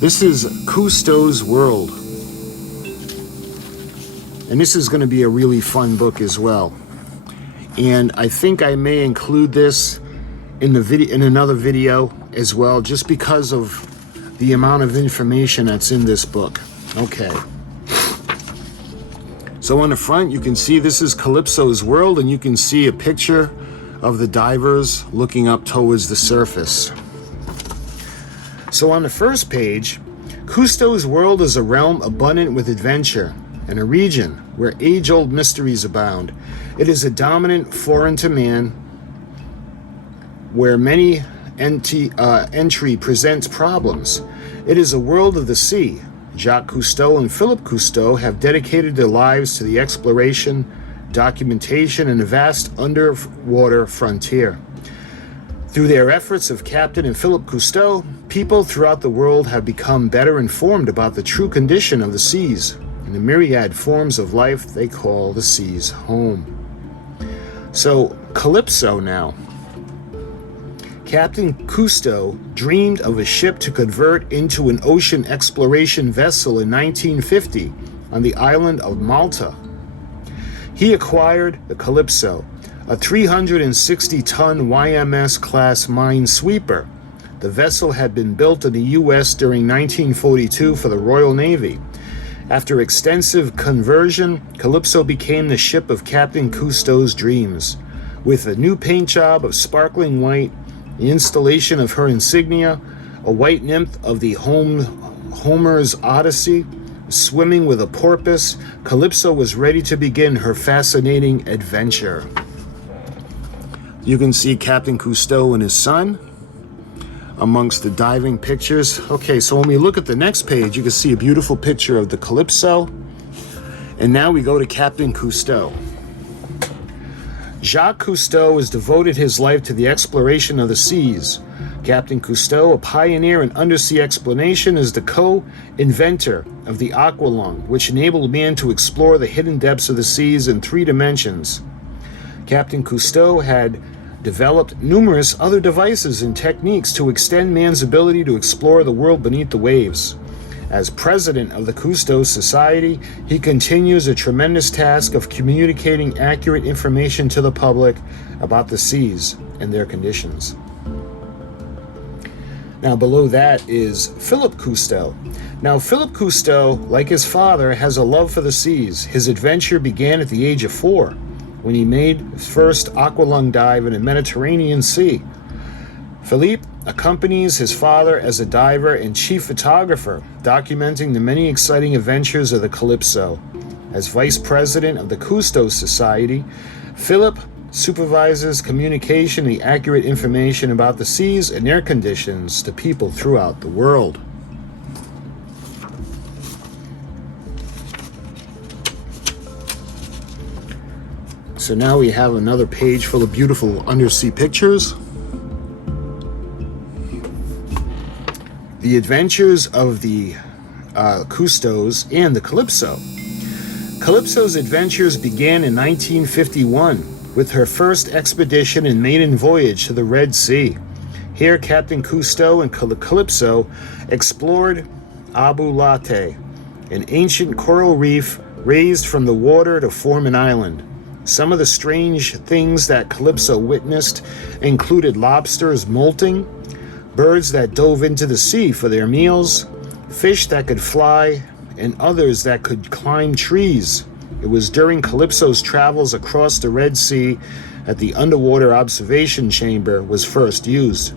This is Cousteau's World. And this is going to be a really fun book as well. And I think I may include this in the video, in another video as well, just because of the amount of information that's in this book. Okay. So on the front, you can see this is CALYPSO's World, and you can see a picture of the divers looking up towards the surface. So on the first page, Cousteau's World is a realm abundant with adventure and a region where age-old mysteries abound. It is a dominant foreign to man where many entry presents problems. It is a world of the sea. Jacques Cousteau and Philippe Cousteau have dedicated their lives to the exploration, documentation, and the vast underwater frontier. Through their efforts of Captain and Philippe Cousteau, people throughout the world have become better informed about the true condition of the seas and the myriad forms of life they call the seas home. So, CALYPSO now. Captain Cousteau dreamed of a ship to convert into an ocean exploration vessel in 1950 on the island of Malta. He acquired the CALYPSO, a 360-ton YMS-class minesweeper. The vessel had been built in the U.S. during 1942 for the Royal Navy. After extensive conversion, CALYPSO became the ship of Captain Cousteau's dreams. With a new paint job of sparkling white, the installation of her insignia, a white nymph of the Homer's Odyssey, swimming with a porpoise, CALYPSO was ready to begin her fascinating adventure. You can see Captain Cousteau and his son amongst the diving pictures. Okay, so when we look at the next page, you can see a beautiful picture of the CALYPSO. And now we go to Captain Cousteau. Jacques Cousteau has devoted his life to the exploration of the seas. Captain Cousteau, a pioneer in undersea exploration, is the co-inventor of the aqualung, which enabled man to explore the hidden depths of the seas in 3 dimensions. Captain Cousteau had developed numerous other devices and techniques to extend man's ability to explore the world beneath the waves. As president of the Cousteau Society, he continues a tremendous task of communicating accurate information to the public about the seas and their conditions. Now below that is Philippe Cousteau. Now Philippe Cousteau, like his father, has a love for the seas. His adventure began at the age of 4, when he made his first aqualung dive in the Mediterranean Sea. Philippe accompanies his father as a diver and chief photographer, documenting the many exciting adventures of the CALYPSO. As vice president of the Cousteau Society, Philippe supervises communication and accurate information about the seas and their conditions to people throughout the world. So now we have another page full of beautiful undersea pictures. The adventures of the Cousteaus and the CALYPSO. CALYPSO's adventures began in 1951 with her first expedition and maiden voyage to the Red Sea. Here, Captain Cousteau and CALYPSO explored Abu Late, an ancient coral reef raised from the water to form an island. Some of the strange things that CALYPSO witnessed included lobsters molting, birds that dove into the sea for their meals, fish that could fly, and others that could climb trees. It was during CALYPSO's travels across the Red Sea that the underwater observation chamber was first used.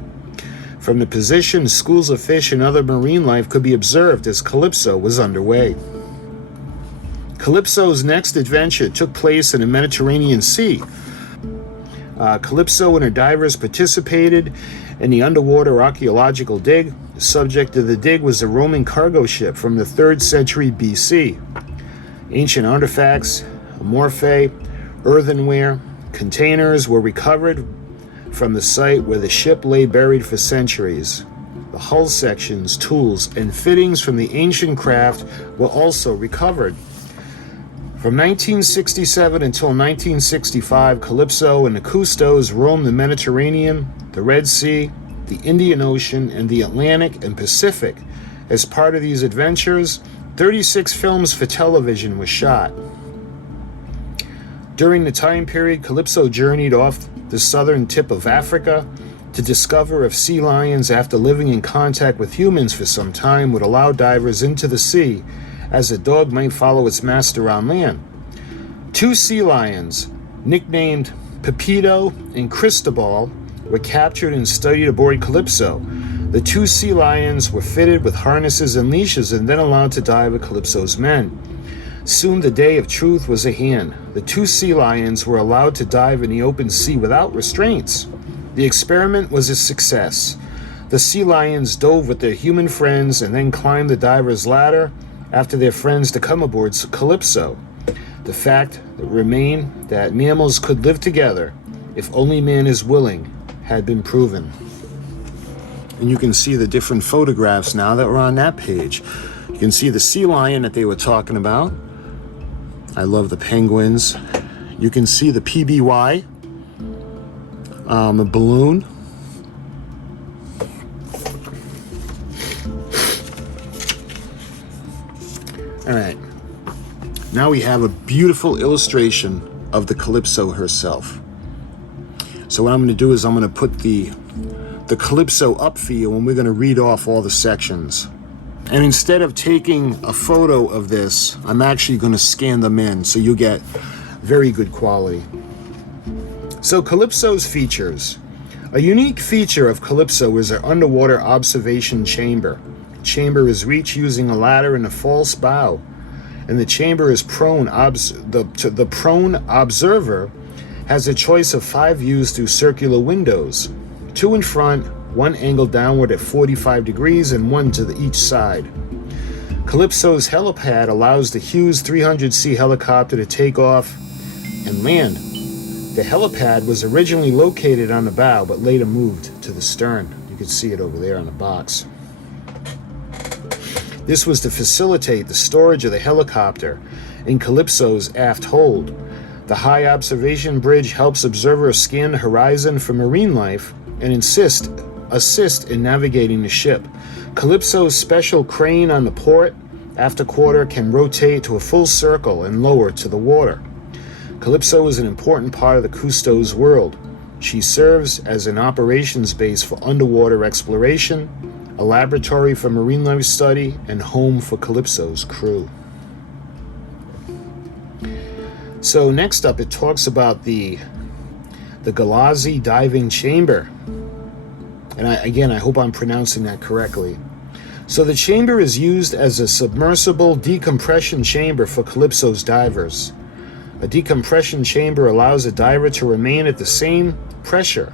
From the position, schools of fish and other marine life could be observed as CALYPSO was underway. CALYPSO's next adventure took place in the Mediterranean Sea. CALYPSO and her divers participated in the underwater archaeological dig. The subject of the dig was a Roman cargo ship from the 3rd century BC. Ancient artifacts, amorphae, earthenware, containers were recovered from the site where the ship lay buried for centuries. The hull sections, tools, and fittings from the ancient craft were also recovered. From 1967 until 1965, CALYPSO and the Cousteaus roamed the Mediterranean, the Red Sea, the Indian Ocean, and the Atlantic and Pacific, As part of these adventures, 36 films for television were shot. During the time period, CALYPSO journeyed off the southern tip of Africa to discover if sea lions, after living in contact with humans for some time, would allow divers into the sea, as a dog might follow its master on land. 2 sea lions, nicknamed Pepito and Cristobal, were captured and studied aboard CALYPSO. The 2 sea lions were fitted with harnesses and leashes and then allowed to dive with CALYPSO's men. Soon the day of truth was at hand. The 2 sea lions were allowed to dive in the open sea without restraints. The experiment was a success. The sea lions dove with their human friends and then climbed the diver's ladder after their friends to come aboard CALYPSO. The fact that remained that mammals could live together if only man is willing had been proven. And you can see the different photographs now that were on that page. You can see the sea lion that they were talking about. I love the penguins. You can see the PBY, the balloon. All right. Now we have a beautiful illustration of the CALYPSO herself. So what I'm going to do is I'm going to put the CALYPSO up for you, and we're going to read off all the sections. And instead of taking a photo of this, I'm actually going to scan them in so you get very good quality. So CALYPSO's features. A unique feature of CALYPSO is her underwater observation chamber. The chamber is reached using a ladder and a false bow, and the chamber is prone. The prone observer has a choice of 5 views through circular windows, 2 in front, 1 angled downward at 45 degrees, and 1 to each side. CALYPSO's helipad allows the Hughes 300C helicopter to take off and land. The helipad was originally located on the bow, but later moved to the stern. You can see it over there on the box. This was to facilitate the storage of the helicopter in CALYPSO's aft hold. The high observation bridge helps observers scan the horizon for marine life and assist in navigating the ship. CALYPSO's special crane on the port afterquarter can rotate to a full circle and lower to the water. CALYPSO is an important part of the Cousteau's world. She serves as an operations base for underwater exploration, a laboratory for marine life study, and home for CALYPSO's crew. So next up, it talks about the Galazzi diving chamber. And I hope I'm pronouncing that correctly. So the chamber is used as a submersible decompression chamber for CALYPSO's divers. A decompression chamber allows a diver to remain at the same pressure,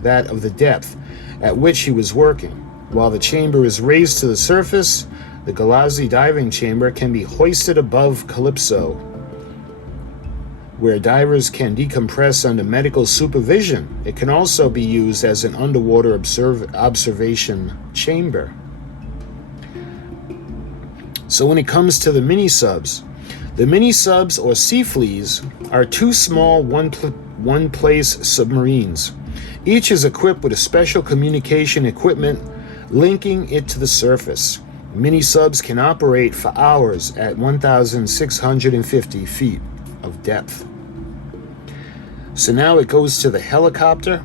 that of the depth at which he was working. While the chamber is raised to the surface, the Galazzi diving chamber can be hoisted above CALYPSO, where divers can decompress under medical supervision. It can also be used as an underwater observation chamber. So when it comes to the mini-subs or sea fleas are 2 small one-place submarines. Each is equipped with a special communication equipment linking it to the surface. Mini-subs can operate for hours at 1,650 feet of depth. So now it goes to the helicopter,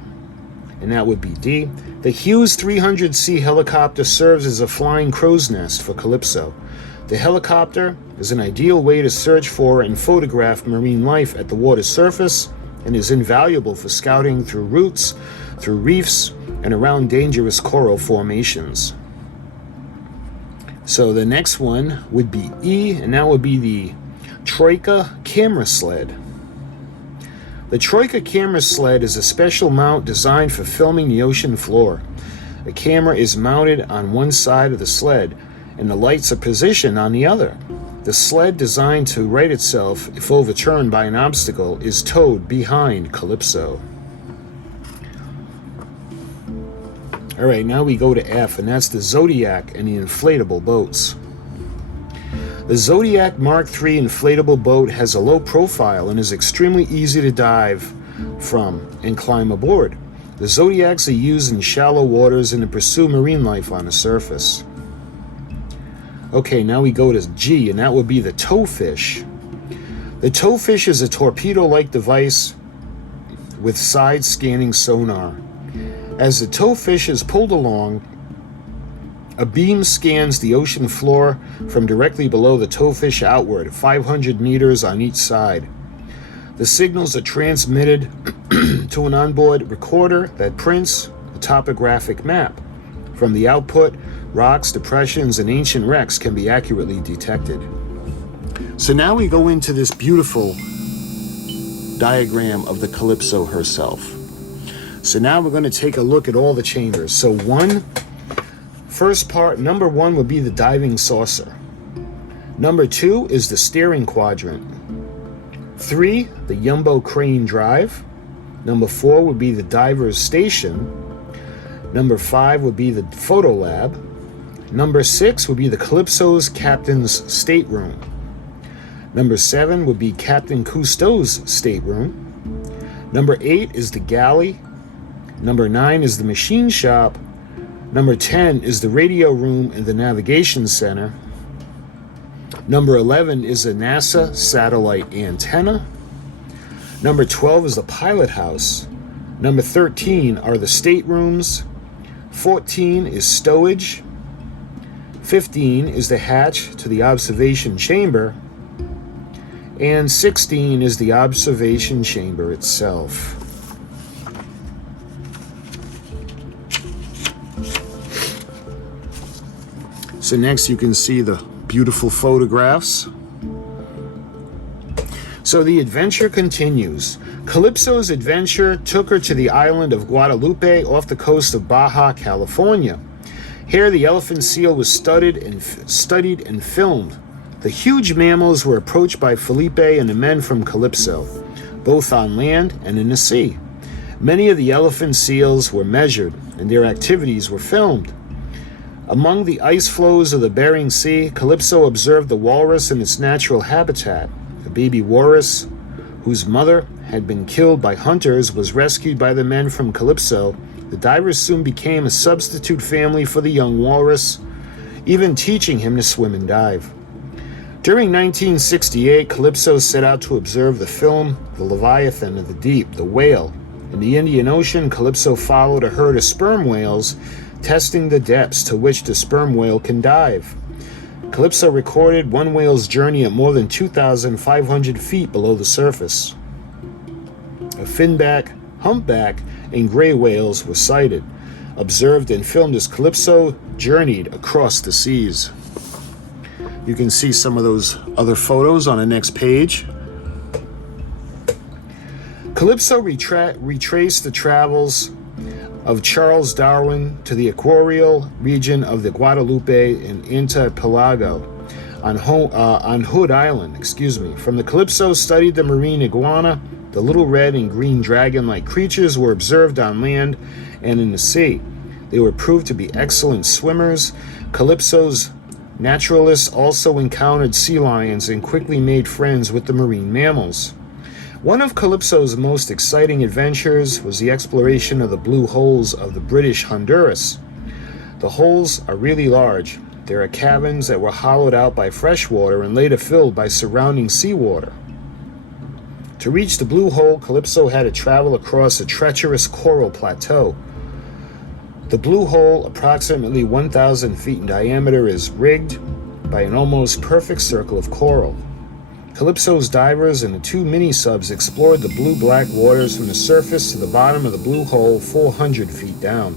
and that would be D. The Hughes 300C helicopter serves as a flying crow's nest for CALYPSO. The helicopter is an ideal way to search for and photograph marine life at the water's surface, and is invaluable for scouting through roots, through reefs, and around dangerous coral formations. So the next one would be E, and that would be the Troika camera sled. The Troika camera sled is a special mount designed for filming the ocean floor. The camera is mounted on one side of the sled, and the lights are positioned on the other. The sled, designed to right itself if overturned by an obstacle, is towed behind CALYPSO. All right, now we go to F, and that's the Zodiac and the inflatable boats. The Zodiac Mark III inflatable boat has a low profile and is extremely easy to dive from and climb aboard. The Zodiacs are used in shallow waters and to pursue marine life on the surface. Okay, now we go to G, and that would be the towfish. The towfish is a torpedo-like device with side-scanning sonar. As the towfish is pulled along, a beam scans the ocean floor from directly below the towfish outward, 500 meters on each side. The signals are transmitted to an onboard recorder that prints a topographic map. From the output, rocks, depressions, and ancient wrecks can be accurately detected. So now we go into this beautiful diagram of the Calypso herself. So now we're going to take a look at all the chambers. So first part, number 1 would be the diving saucer. Number 2 is the steering quadrant. 3, the Jumbo crane drive. Number 4 would be the diver's station. Number 5 would be the photo lab. Number 6 would be the Calypso's captain's stateroom. Number 7 would be Captain Cousteau's stateroom. Number 8 is the galley. Number 9 is the machine shop. Number 10 is the radio room and the navigation center. Number 11 is a NASA satellite antenna. Number 12 is the pilot house. Number 13 are the staterooms. 14 is stowage. 15 is the hatch to the observation chamber. And 16 is the observation chamber itself. So next you can see the beautiful photographs. So the adventure continues. Calypso's adventure took her to the island of Guadalupe off the coast of Baja, California. Here the elephant seal was studied and filmed. The huge mammals were approached by Felipe and the men from Calypso, both on land and in the sea. Many of the elephant seals were measured and their activities were filmed. Among the ice floes of the Bering Sea, Calypso observed the walrus in its natural habitat. The baby walrus, whose mother had been killed by hunters, was rescued by the men from Calypso. The divers soon became a substitute family for the young walrus, even teaching him to swim and dive. During 1968, Calypso set out to observe the film The Leviathan of the Deep, the whale. In the Indian Ocean, Calypso followed a herd of sperm whales, testing the depths to which the sperm whale can dive. Calypso recorded one whale's journey at more than 2,500 feet below the surface. A finback, humpback, and gray whales were sighted, observed and filmed as Calypso journeyed across the seas. You can see some of those other photos on the next page. Calypso retraced the travels of Charles Darwin to the equatorial region of the Guadalupe and Archipelago on Hood Island. From the Calypso studied the marine iguana. The little red and green dragon-like creatures were observed on land and in the sea. They were proved to be excellent swimmers. Calypso's naturalists also encountered sea lions and quickly made friends with the marine mammals. One of Calypso's most exciting adventures was the exploration of the blue holes of the British Honduras. The holes are really large. There are caverns that were hollowed out by fresh water and later filled by surrounding seawater. To reach the blue hole, Calypso had to travel across a treacherous coral plateau. The blue hole, approximately 1,000 feet in diameter, is rigged by an almost perfect circle of coral. Calypso's divers and the two mini-subs explored the blue-black waters from the surface to the bottom of the blue hole 400 feet down.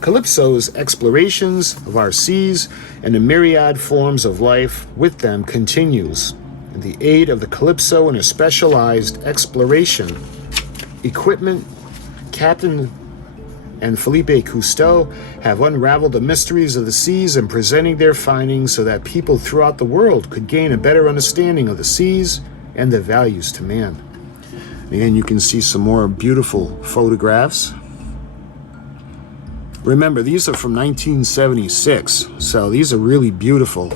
Calypso's explorations of our seas and the myriad forms of life with them continues. With the aid of the Calypso and her specialized exploration equipment, Captain and Felipe Cousteau have unraveled the mysteries of the seas and presenting their findings so that people throughout the world could gain a better understanding of the seas and their values to man. Again, you can see some more beautiful photographs. Remember, these are from 1976, so these are really beautiful.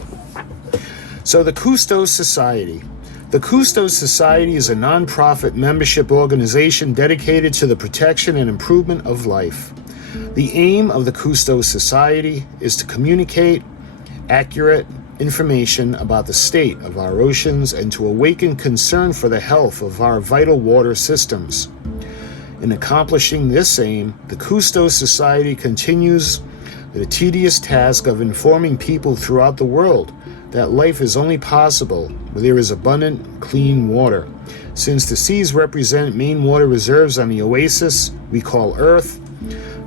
So the Cousteau Society. The Cousteau Society is a non-profit membership organization dedicated to the protection and improvement of life. The aim of the Cousteau Society is to communicate accurate information about the state of our oceans and to awaken concern for the health of our vital water systems. In accomplishing this aim, the Cousteau Society continues the tedious task of informing people throughout the world that life is only possible where there is abundant, clean water. Since the seas represent main water reserves on the oasis we call Earth,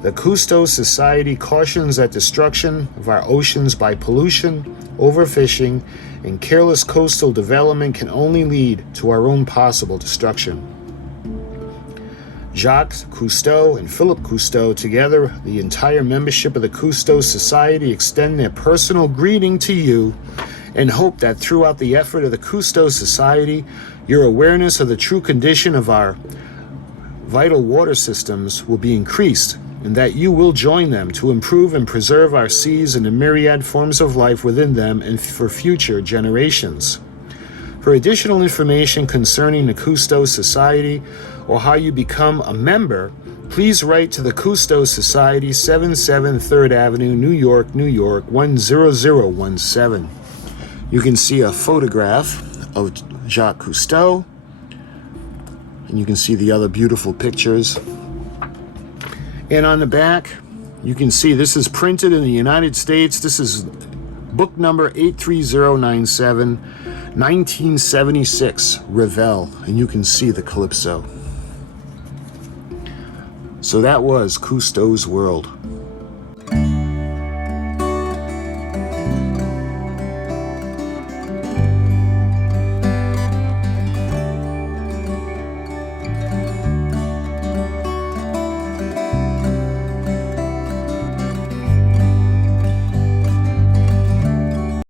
the Cousteau Society cautions that destruction of our oceans by pollution, overfishing, and careless coastal development can only lead to our own possible destruction. Jacques Cousteau and Philip Cousteau, together the entire membership of the Cousteau Society, extend their personal greeting to you and hope that throughout the effort of the Cousteau Society, your awareness of the true condition of our vital water systems will be increased, and that you will join them to improve and preserve our seas and the myriad forms of life within them and for future generations. For additional information concerning the Cousteau Society or how you become a member, please write to the Cousteau Society, 77 3rd Avenue, New York, 10017. You can see a photograph of Jacques Cousteau, and you can see the other beautiful pictures. And on the back, you can see this is printed in the United States. This is book number 83097, 1976, Revell, and you can see the Calypso. So that was Cousteau's World.